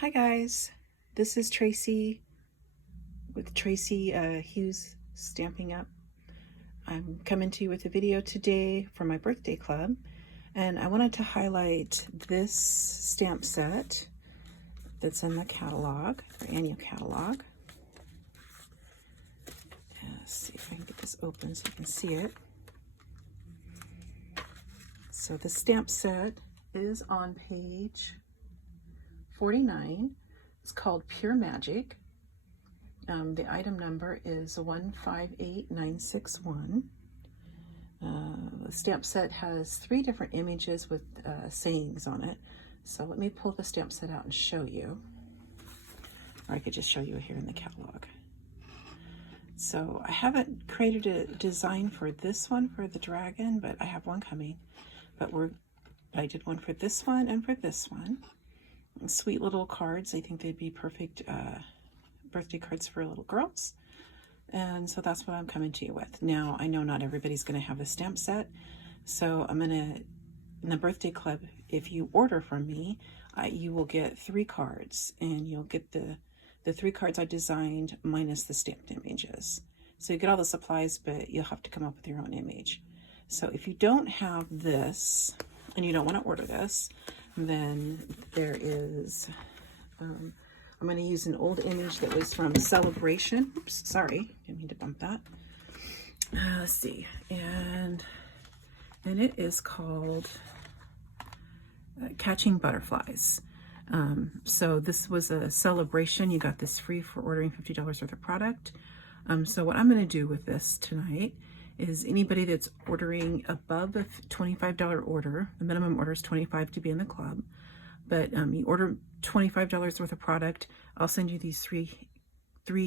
Hi guys, this is Tracy with Tracy Hughes Stamping Up. I'm coming to you with a video today for my birthday club, and I wanted to highlight this stamp set that's in the catalog, or annual catalog. Let's see if I can get this open so you can see it. So the stamp set is on page 49. It's called Pure Magic. The item number is 158961. The stamp set has 3 different images with sayings on it. So let me pull the stamp set out and show you. Or I could just show you here in the catalog. So I haven't created a design for this one for the dragon, but I have one coming. But I did one for this one and for this one. Sweet little cards. I think they'd be perfect birthday cards for little girls. And so that's what I'm coming to you with. Now, I know not everybody's going to have a stamp set. So I'm going to, in the birthday club, if you order from me, you will get 3 cards. And you'll get the 3 cards I designed minus the stamped images. So you get all the supplies, but you'll have to come up with your own image. So if you don't have this, and you don't want to order this, then there is, I'm going to use an old image that was from Celebration. Oops, sorry, didn't mean to bump that. Let's see, and it is called Catching Butterflies. So this was a celebration. You got this free for ordering $50 worth of product. So what I'm going to do with this tonight is anybody that's ordering above a $25 order, the minimum order is $25 to be in the club, but you order $25 worth of product, I'll send you these three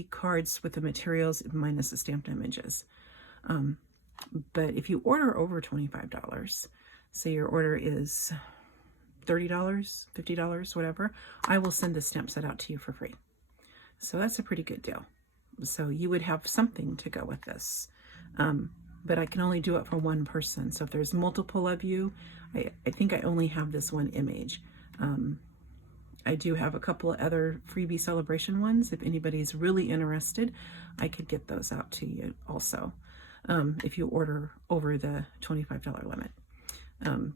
cards with the materials minus the stamped images. But if you order over $25, say your order is $30, $50, whatever, I will send the stamp set out to you for free. So that's a pretty good deal. So you would have something to go with this. But I can only do it for one person. So if there's multiple of you, I think I only have this one image. I do have a couple of other freebie celebration ones. If anybody's really interested, I could get those out to you also, if you order over the $25 limit.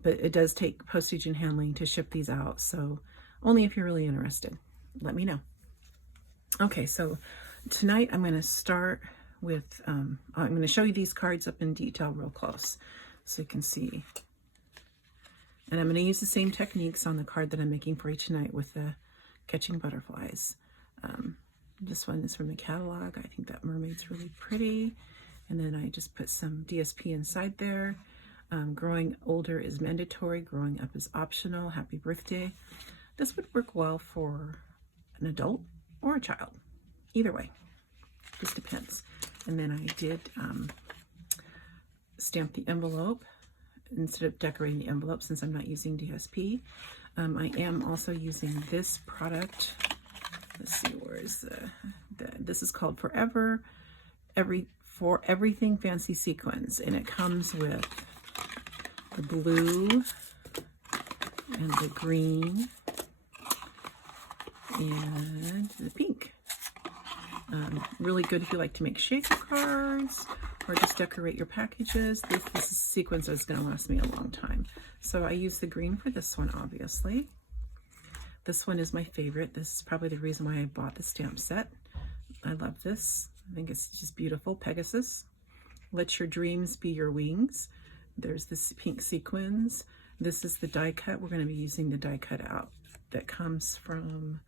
But it does take postage and handling to ship these out. So only if you're really interested, let me know. Okay, so tonight I'm going to start with, I'm going to show you these cards up in detail real close so you can see. And I'm going to use the same techniques on the card that I'm making for you tonight with the Catching Butterflies. This one is from the catalog. I think that mermaid's really pretty. And then I just put some DSP inside there. Growing older is mandatory. Growing up is optional. Happy birthday. This would work well for an adult or a child. Either way. Just depends. And then I did stamp the envelope instead of decorating the envelope since I'm not using DSP. I am also using this product. Let's see, where is this is called For Everything Fancy Sequins, and it comes with the blue and the green and the pink. Really good if you like to make shaker cards or just decorate your packages. This sequence is going to last me a long time. So I use the green for this one, obviously. This one is my favorite. This is probably the reason why I bought the stamp set. I love this. I think it's just beautiful. Pegasus. Let your dreams be your wings. There's this pink sequins. This is the die cut. We're going to be using the die cut out that comes from,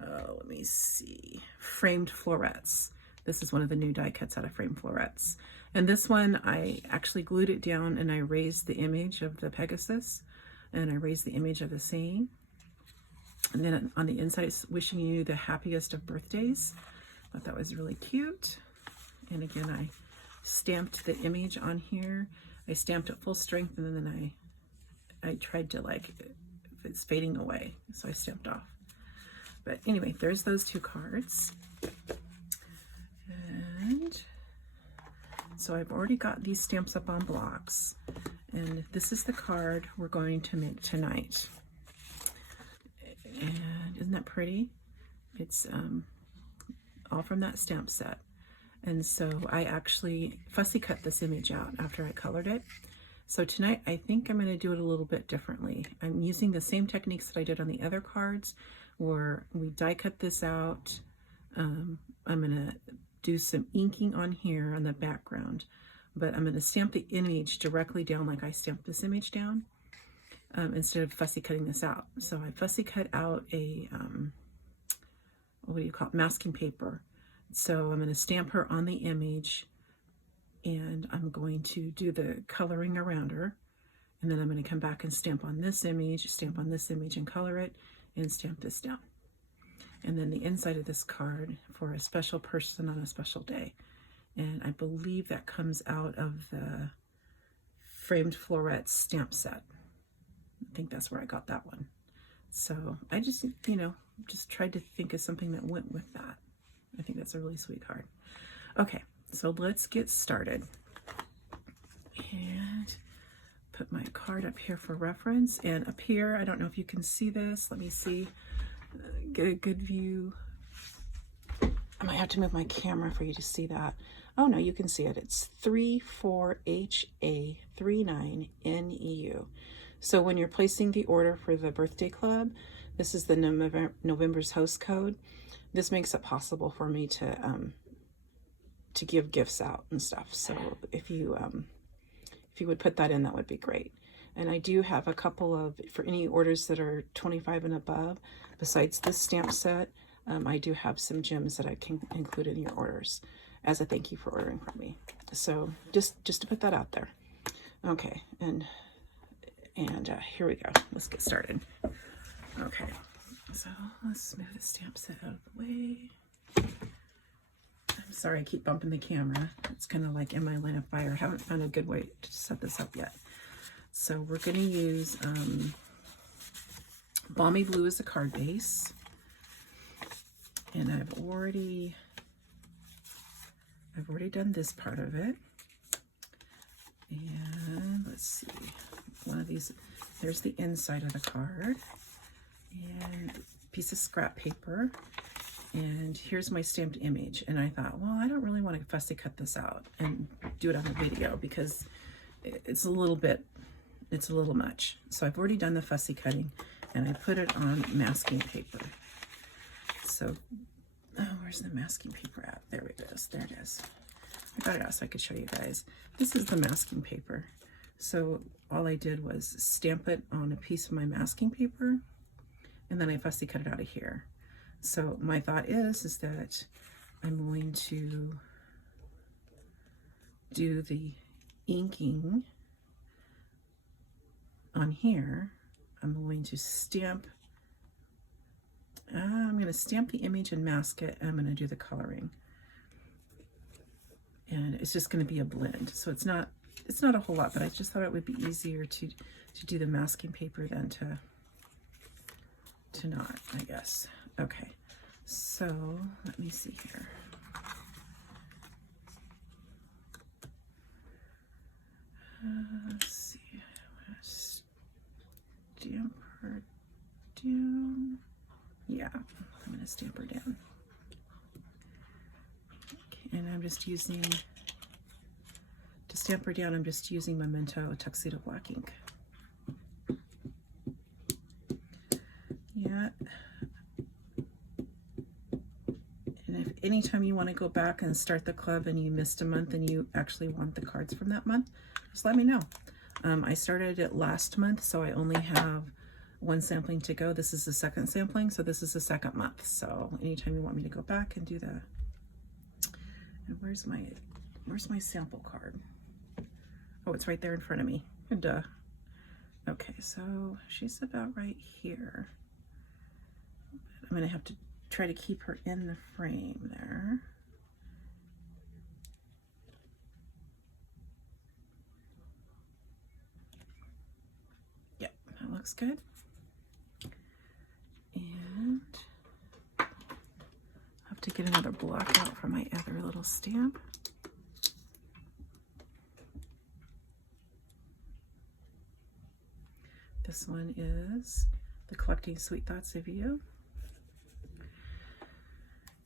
let me see, Framed Florets. This is one of the new die cuts out of Framed Florets. And this one, I actually glued it down and I raised the image of the Pegasus and I raised the image of the saying. And then on the inside, it's wishing you the happiest of birthdays. I thought that was really cute. And again, I stamped the image on here. I stamped it full strength and then I tried to, like, if it's fading away, so I stamped off. But anyway, there's those 2 cards. And so I've already got these stamps up on blocks. And this is the card we're going to make tonight. And isn't Isn't that pretty? It's all from that stamp set. And so I actually fussy cut this image out after I colored it. So tonight I think I'm going to do it a little bit differently. I'm using the same techniques that I did on the other cards, where we die cut this out. I'm going to do some inking on here on the background, but I'm going to stamp the image directly down like I stamped this image down, instead of fussy cutting this out. So I fussy cut out a, what do you call it, masking paper. So I'm going to stamp her on the image, and I'm going to do the coloring around her, and then I'm going to come back and stamp on this image, and color it, and stamp this down. And then the inside of this card for a special person on a special day. And I believe that comes out of the Framed Florette stamp set. I think that's where I got that one. So I just, just tried to think of something that went with that. I think that's a really sweet card. Okay, so let's get started. And put my card up here for reference. And up here, I don't know if you can see this. Let me see. Get a good view. I might have to move my camera for you to see that. Oh no, you can see it. It's 34HA39NEU. So when you're placing the order for the birthday club, this is the November's host code. This makes it possible for me to give gifts out and stuff. So if you would put that in, that would be great. And I do have a couple of, for any orders that are 25 and above, besides this stamp set, I do have some gems that I can include in your orders as a thank you for ordering from me. So just to put that out there. Okay, and here we go. Let's get started. Okay, so let's move the stamp set out of the way. I'm sorry, I keep bumping the camera. It's kind of like in my line of fire. I haven't found a good way to set this up yet. So we're going to use Balmy Blue as a card base. And I've already done this part of it. And let's see, one of these, there's the inside of the card, and a piece of scrap paper, and here's my stamped image. And I thought, well, I don't really want to fussy cut this out and do it on a video because it's a little much. So I've already done the fussy cutting, and I put it on masking paper. So, oh, where's the masking paper at? There it is. There it is. I got it out so I could show you guys. This is the masking paper. So all I did was stamp it on a piece of my masking paper, and then I fussy cut it out of here. So my thought is that I'm going to do the inking on here. I'm going to stamp the image and mask it, and I'm going to do the coloring. And it's just going to be a blend. So it's not a whole lot, but I just thought it would be easier to do the masking paper than to not, I guess. Okay, so let me see here. Let's see, I'm going to stamp her down. Yeah, I'm going to stamp her down. Okay, and I'm just using, to stamp her down, I'm just using Memento Tuxedo Black ink. Yeah. And if anytime you want to go back and start the club and you missed a month and you actually want the cards from that month, just let me know. I started it last month, so I only have one sampling to go. This is the second sampling, so this is the second month. So anytime you want me to go back and do that. And where's my sample card? Oh, it's right there in front of me. Duh. Okay, so she's about right here. I'm gonna have to try to keep her in the frame there. Yep, that looks good. And I'll have to get another block out for my other little stamp. This one is the Collecting Sweet Thoughts of You.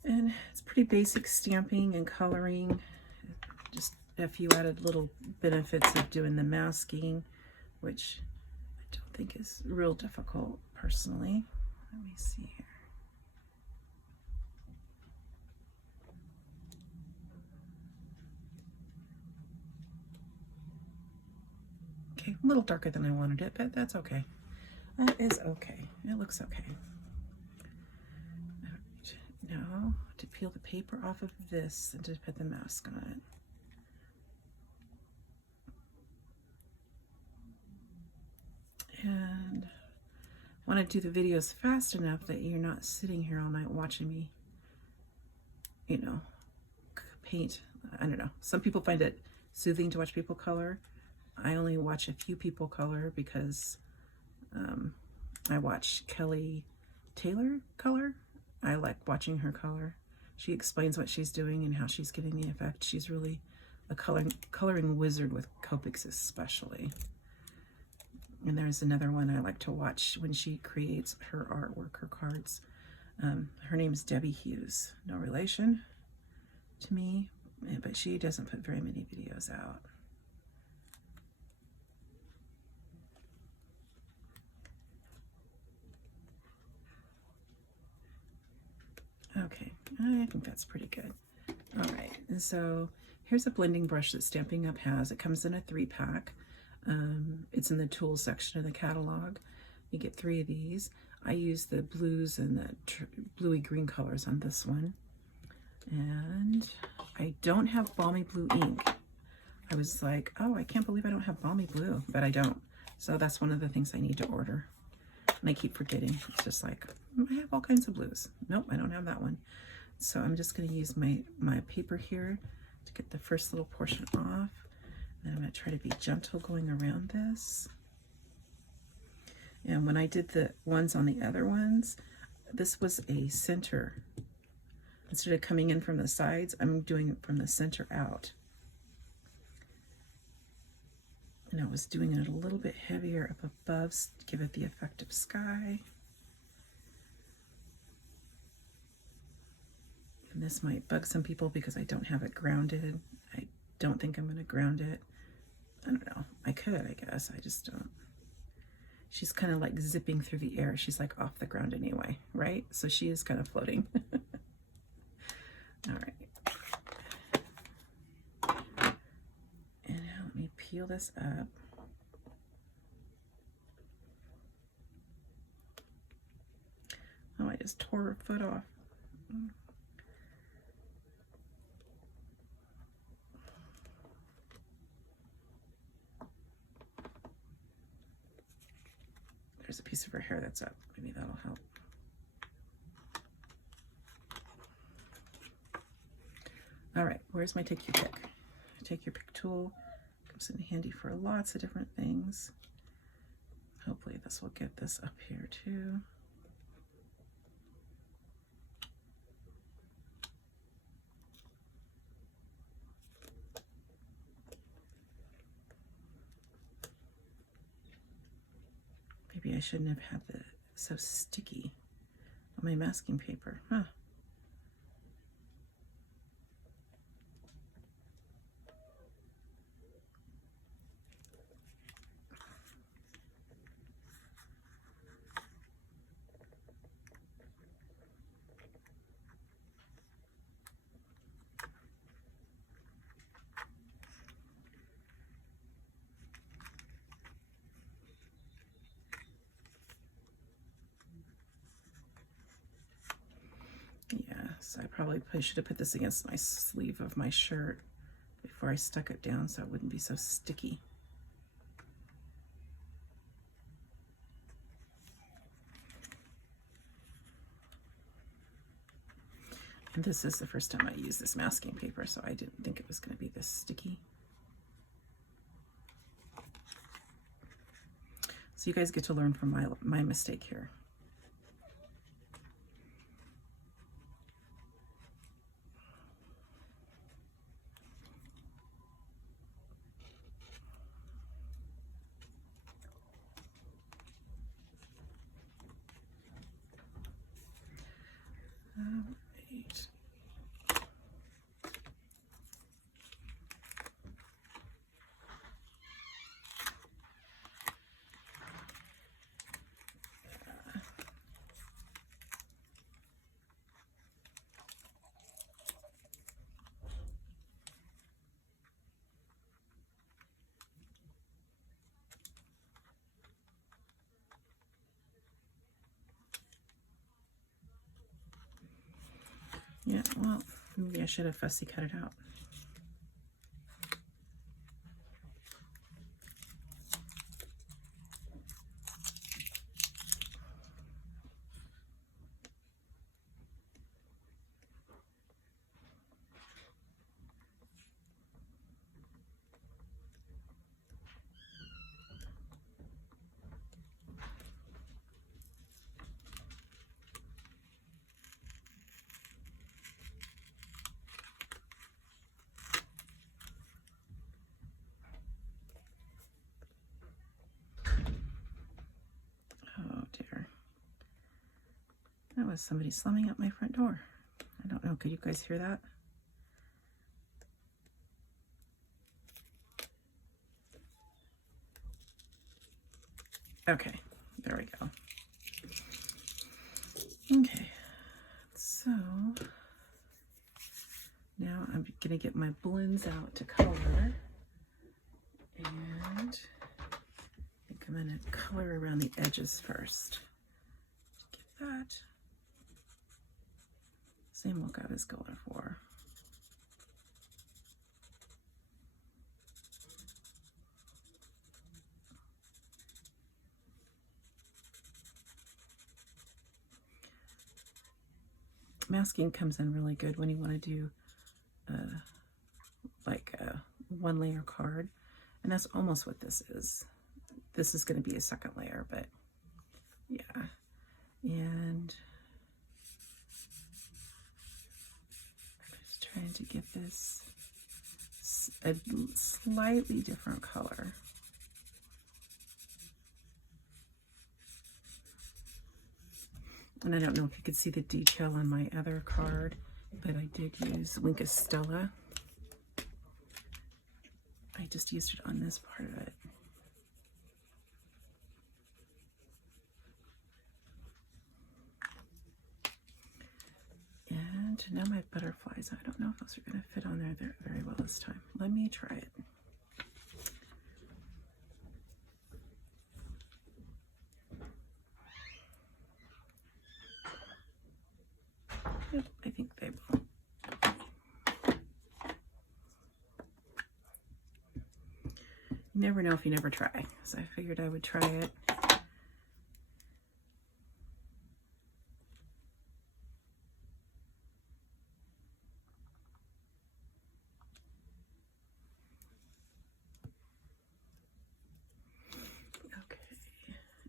And it's pretty basic stamping and coloring. Just a few added little benefits of doing the masking, which I don't think is real difficult personally. Let me see here. Okay, a little darker than I wanted it, but that's okay. That is okay. It looks okay. All right, now to peel the paper off of this and to put the mask on it. And I want to do the videos fast enough that you're not sitting here all night watching me, you know, paint. I don't know. Some people find it soothing to watch people color. I only watch a few people color because I watch Kelly Taylor color. I like watching her color. She explains what she's doing and how she's getting the effect. She's really a coloring wizard with Copics especially. And there's another one I like to watch when she creates her artwork, her cards. Her name is Debbie Hughes. No relation to me, but she doesn't put very many videos out. Okay, I think that's pretty good. All right, and so here's a blending brush that Stampin' Up! Has. It comes in a 3-pack. It's in the tools section of the catalog. You get 3 of these. I use the blues and the bluey green colors on this one. And I don't have Balmy Blue ink. I was like, oh, I can't believe I don't have Balmy Blue, but I don't. So that's one of the things I need to order. And I keep forgetting. It's just like, I have all kinds of blues. Nope, I don't have that one. So I'm just going to use my paper here to get the first little portion off. And I'm going to try to be gentle going around this. And when I did the ones on the other ones, this was a center. Instead of coming in from the sides, I'm doing it from the center out. And I was doing it a little bit heavier up above to give it the effect of sky. And this might bug some people because I don't have it grounded. I don't think I'm going to ground it. I don't know. I could, I guess. I just don't. She's kind of like zipping through the air. She's like off the ground anyway, right? So she is kind of floating. All right. And now let me peel this up. Oh, I just tore her foot off. There's a piece of her hair that's up. Maybe that'll help. All right, where's my Take Your Pick? Take Your Pick tool. Comes in handy for lots of different things. Hopefully this will get this up here too. Maybe I shouldn't have had the so sticky on my masking paper, huh? Yeah, so I probably should have put this against my sleeve of my shirt before I stuck it down so it wouldn't be so sticky. And this is the first time I used this masking paper, so I didn't think it was going to be this sticky. So you guys get to learn from my mistake here. All right. Yeah, well, maybe I should have fussy cut it out. Oh dear. That was somebody slamming up my front door. I don't know, could you guys hear that? Okay, there we go. Okay, so now I'm gonna get my blends out to color, and I think I'm gonna color around the edges first. Get that same look I was going for. Masking comes in really good when you want to do like a one layer card, and that's almost what this is. This is going to be a second layer, but yeah. And I'm just trying to get this a slightly different color. And I don't know if you could see the detail on my other card, but I did use Wink of Stella. I just used it on this part of it. And now my butterflies, I don't know if those are going to fit on there very well this time. Let me try it. Yep, I think they will. You never know if you never try, so I figured I would try it.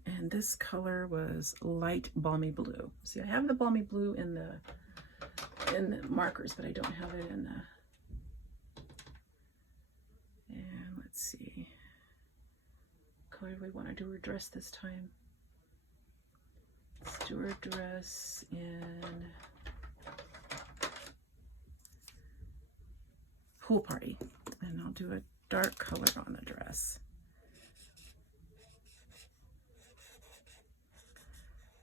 And this color was light balmy blue. See, I have the balmy blue in the markers, but I don't have it in the. And let's see, what color do we want to do her dress this time? Let's do her dress in Pool Party, and I'll do a dark color on the dress.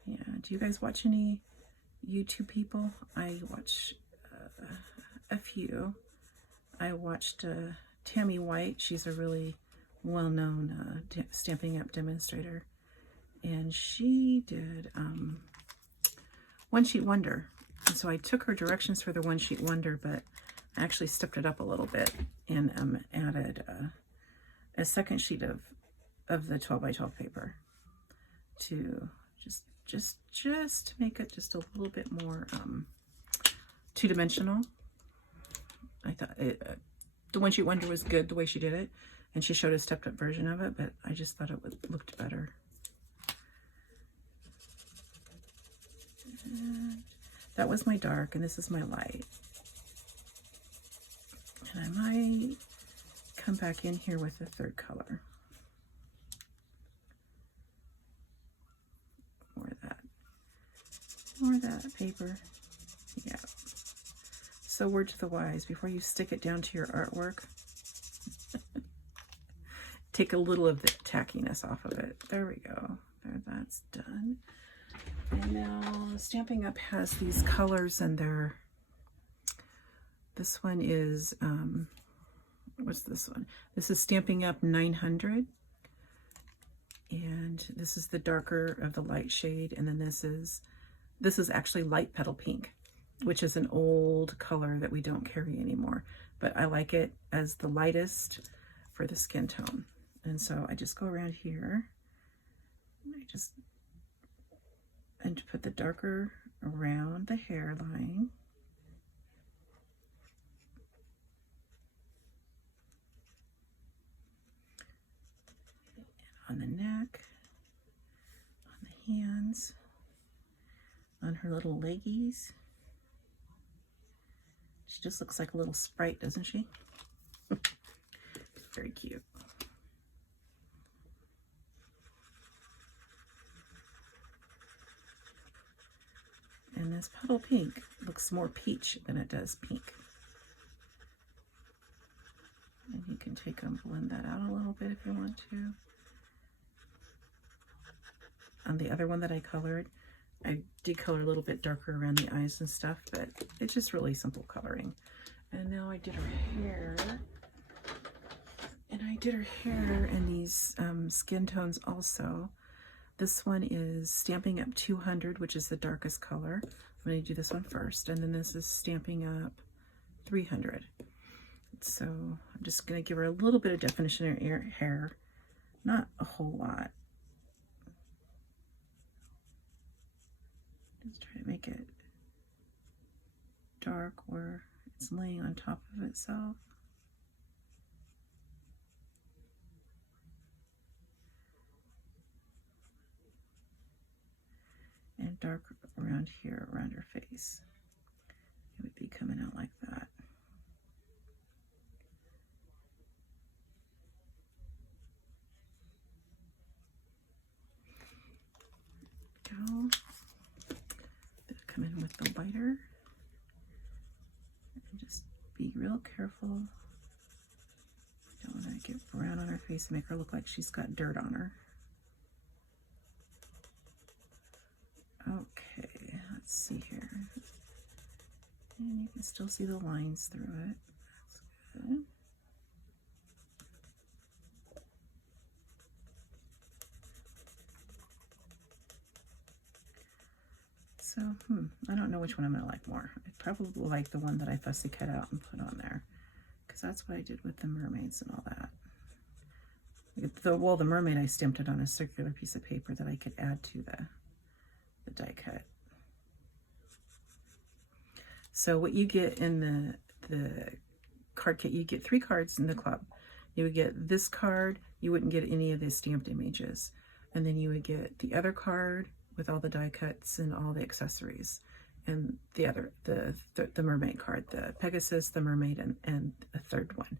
Yeah, do you guys watch any YouTube people? I watch a few. I watched Tammy White. She's a really well-known Stampin' Up! Demonstrator. And she did One Sheet Wonder. And so I took her directions for the One Sheet Wonder, but I actually stepped it up a little bit and added a second sheet of the 12 by 12 paper to just make it just a little bit more two-dimensional. I thought the One Sheet Wonder was good the way she did it, and she showed a stepped-up version of it, but I just thought it looked better. And that was my dark, and this is my light. And I might come back in here with a third color. More of that paper. Yeah. So word to the wise, before you stick it down to your artwork, take a little of the tackiness off of it. There we go. There, that's done. And now Stampin' Up! Has these colors in there. This one is, what's this one? This is Stampin' Up! 900. And this is the darker of the light shade. And then this is actually Light Petal Pink. which is an old color that we don't carry anymore. But I like it as the lightest for the skin tone. And so I just go around here. And put the darker around the hairline. On the neck, on the hands, on her little leggies. She just looks like a little sprite, doesn't she? Very cute. And this Puddle Pink looks more peach than it does pink. And you can take and blend that out a little bit if you want to. On the other one that I colored, I did color a little bit darker around the eyes and stuff, but it's just really simple coloring. And now I did her hair. And I did her hair in these skin tones also. This one is Stamping Up 200, which is the darkest color. I'm going to do this one first, and then this is Stamping Up 300. So I'm just going to give her a little bit of definition in her hair, not a whole lot. Just try to make it dark where it's laying on top of itself. And dark around here, around her face. It would be coming out like that. Go. Come in with the lighter. And just be real careful. Don't want to get brown on her face and make her look like she's got dirt on her. Okay, let's see here. And you can still see the lines through it. That's good. So, I don't know which one I'm going to like more. I probably like the one that I fussy cut out and put on there, because that's what I did with the mermaids and all that. Well, the mermaid, I stamped it on a circular piece of paper that I could add to the die cut. So what you get in the card kit, you get 3 cards in the club. You would get this card, you wouldn't get any of the stamped images. And then you would get the other card with all the die cuts and all the accessories. And the other, the mermaid card, the Pegasus, the mermaid, and a third one.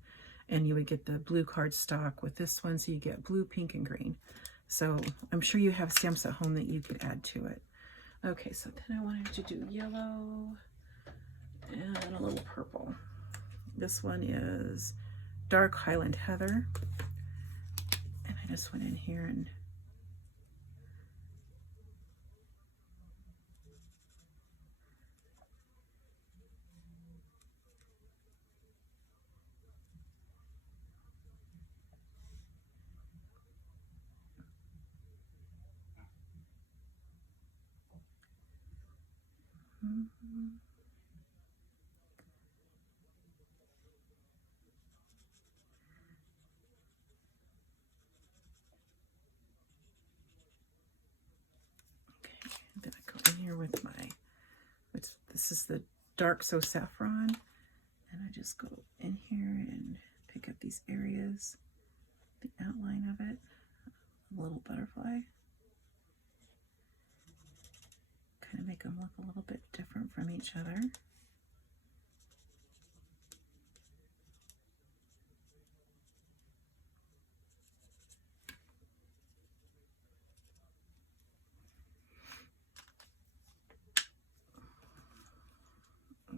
And you would get the blue card stock with this one, so you get blue, pink, and green. So I'm sure you have stamps at home that you could add to it. Okay, so then I wanted to do yellow and a little purple. This one is Dark Highland Heather. And I just went in here and then I go in here with this is the Dark So Saffron, and I just go in here and pick up these areas, the outline of it, a little butterfly. Kind of make them look a little bit different from each other.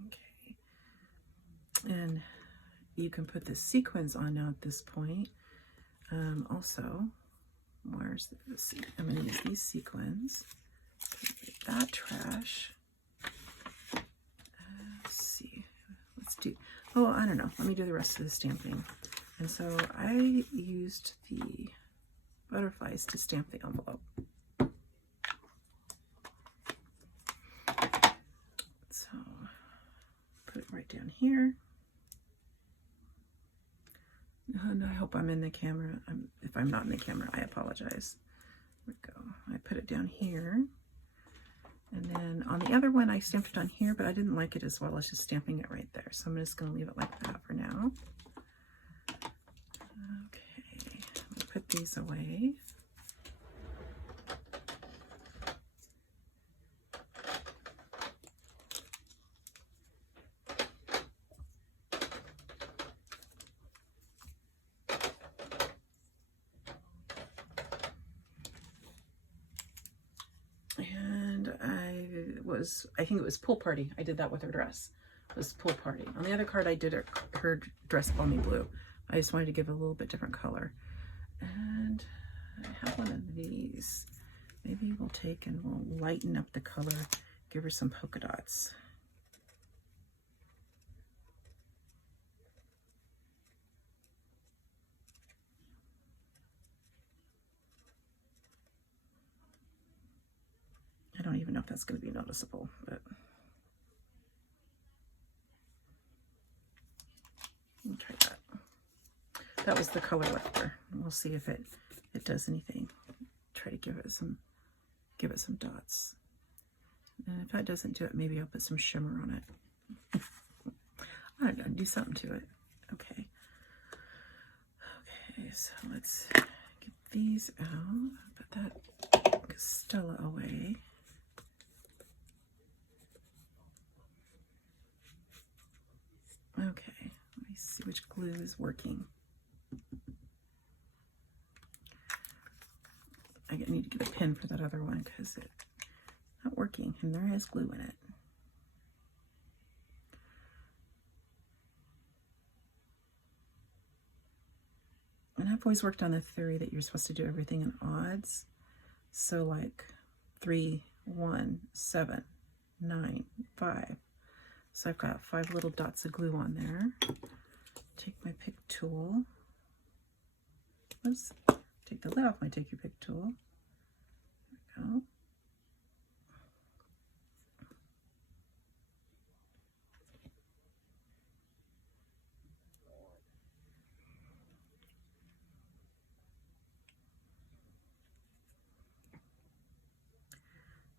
Okay, and you can put the sequins on now at this point. Also, where's this? I'm going to use these sequins. That trash. Let's see. Let's do. Oh, I don't know. Let me do the rest of the stamping. And so I used the butterflies to stamp the envelope. So here. And I hope I'm in the camera. If I'm not in the camera, I apologize. There we go. I put it down here. And then on the other one, I stamped it on here, but I didn't like it as well as just stamping it right there. So I'm just going to leave it like that for now. Okay, I'll put these away. I think it was Pool Party. I did that with her dress. It was Pool Party. On the other card, I did her dress balmy blue. I just wanted to give it a little bit different color. And I have one of these. Maybe we'll take and we'll lighten up the color, give her some polka dots. I don't even know if that's going to be noticeable, but we'll try that. That was the color lifter. We'll see if it does anything. Try to give it some dots. And if that doesn't do it, maybe I'll put some shimmer on it. I don't know, do something to it. Okay. Okay, so let's get these out. Put that Castella away. Okay, let me see which glue is working. I need to get a pin for that other one because it's not working and there is glue in it. And I've always worked on the theory that you're supposed to do everything in odds. So like 3, 1, 7, 9, 5. So I've got 5 little dots of glue on there. Take my pick tool. Oops. Take the lid off my Take Your Pick tool. There we go.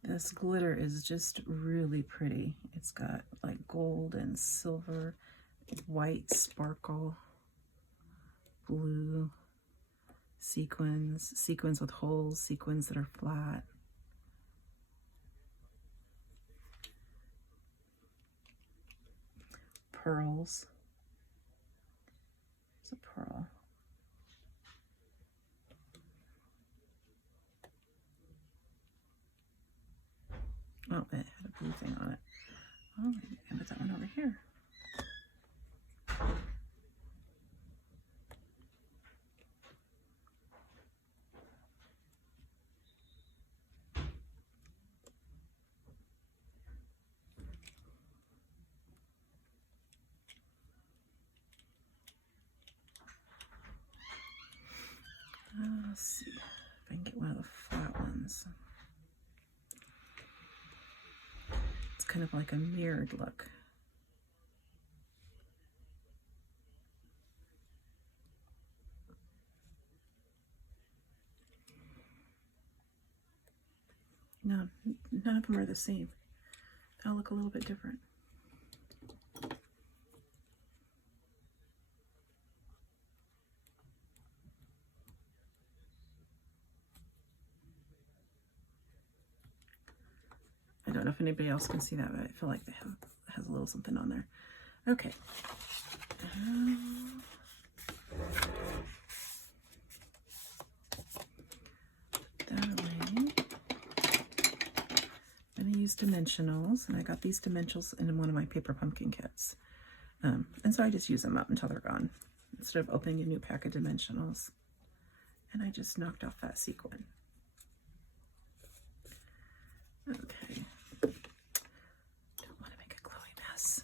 This glitter is just really pretty. It's got like gold and silver, white sparkle, blue, sequins with holes, sequins that are flat. Pearls. There's a pearl. Oh, it had a blue thing on it. Oh, maybe I can put that one over here. Let's see if I can get one of the flat ones. It's kind of like a mirrored look. No, none of them are the same. They all look a little bit different. I don't know if anybody else can see that, but I feel like it has a little something on there. Okay. That away. I'm going to use dimensionals, and I got these dimensionals in one of my paper pumpkin kits. And so I just use them up until they're gone, instead of opening a new pack of dimensionals. And I just knocked off that sequin. Okay. Don't want to make a glowy mess.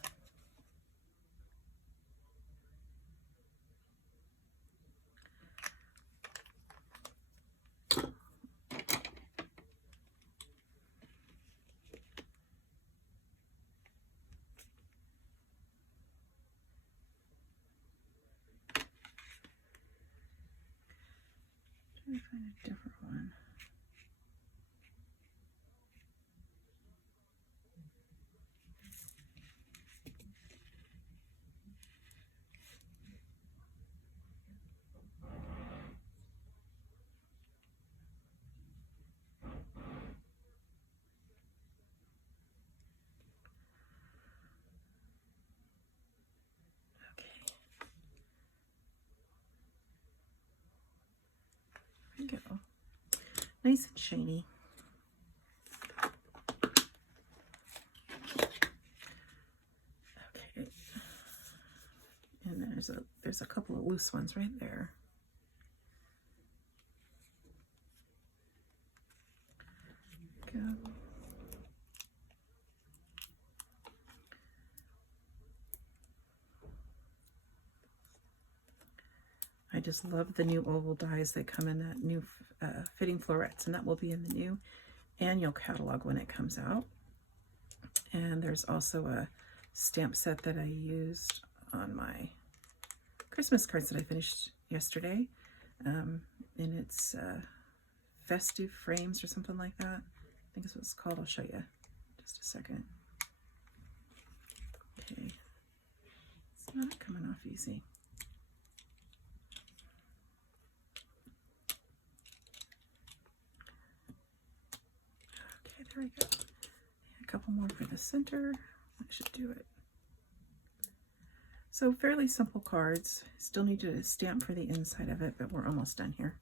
me find a different one. There we go. Nice and shiny. Okay. And there's a couple of loose ones right there. Go. I just love the new oval dies that come in that new fitting florets, and that will be in the new annual catalog when it comes out. And there's also a stamp set that I used on my Christmas cards that I finished yesterday, and it's festive frames or something like that. I think that's what it's called. I'll show you just a second. Okay, it's not coming off easy. Okay, there we go. A couple more for the center. That should do it. So fairly simple cards. Still need to stamp for the inside of it, but we're almost done here.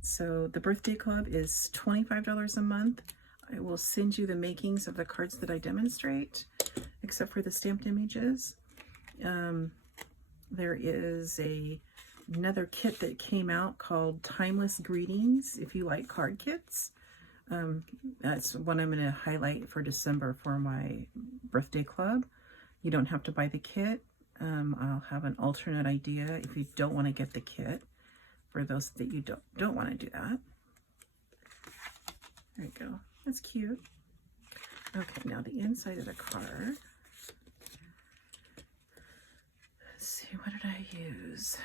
So the birthday club is $25 a month. I will send you the makings of the cards that I demonstrate, except for the stamped images. There is another kit that came out called Timeless Greetings, if you like card kits. That's one I'm going to highlight for December for my birthday club. You don't have to buy the kit. I'll have an alternate idea if you don't want to get the kit, for those that you don't want to do that. There you go. That's cute. Okay, now the inside of the card. Let's see, what did I use?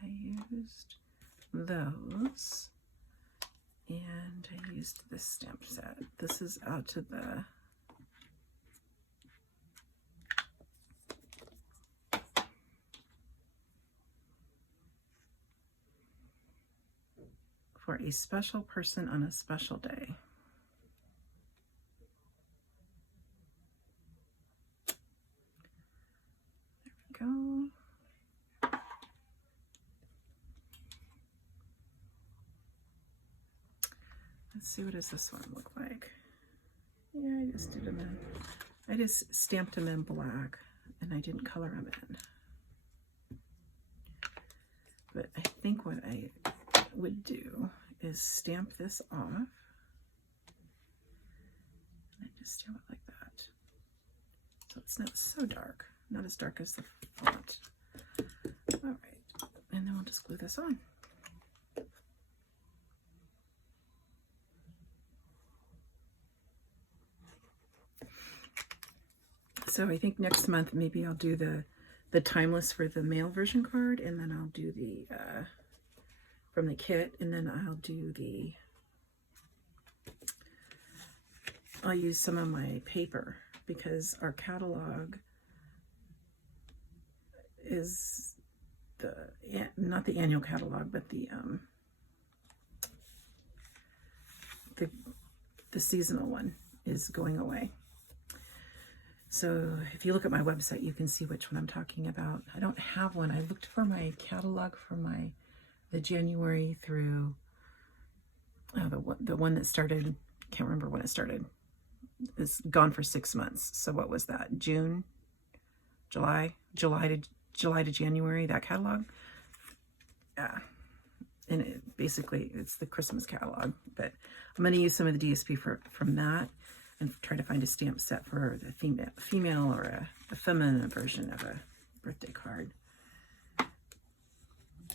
I used those, and I used this stamp set. This is out to the for a special person on a special day. There we go. Let's see, what does this one look like? Yeah, I just did them in. I just stamped them in black, and I didn't color them in. But I think what I would do is stamp this off, and I just do it like that. So it's not so dark, not as dark as the font. All right, and then we'll just glue this on. So I think next month maybe I'll do the Timeless for the mail version card, and then I'll do the from the kit, and then I'll use some of my paper, because our catalog is not the annual catalog, but the seasonal one is going away. So if you look at my website, you can see which one I'm talking about. I don't have one. I looked for my catalog for the January through the one that started, can't remember when it started. It's gone for 6 months. So what was that? June, July to January, that catalog. Yeah. And basically it's the Christmas catalog, but I'm going to use some of the DSP from that, and try to find a stamp set for the female or a feminine version of a birthday card.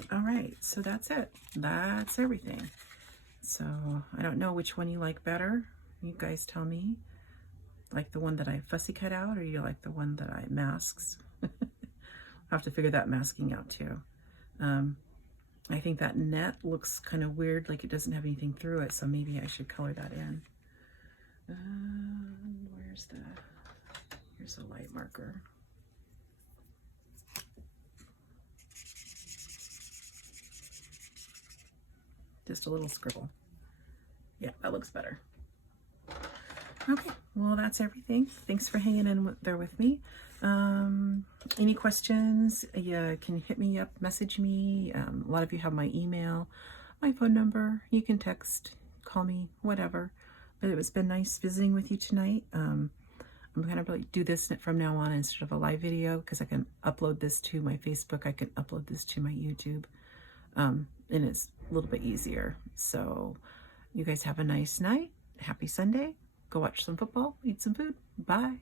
All right, so that's it. That's everything. So I don't know which one you like better. You guys tell me. Like the one that I fussy cut out, or you like the one that I masks? I'll have to figure that masking out too. I think that net looks kind of weird, like it doesn't have anything through it, so maybe I should color that in. Here's a light marker. Just a little scribble. Yeah, that looks better. Okay, well, that's everything. Thanks for hanging in there with me. Any questions, you can hit me up, message me. A lot of you have my email, my phone number. You can text, call me, whatever. But it's been nice visiting with you tonight. I'm going to do this from now on instead of a live video, because I can upload this to my Facebook. I can upload this to my YouTube. And it's a little bit easier. So you guys have a nice night. Happy Sunday. Go watch some football, eat some food. Bye.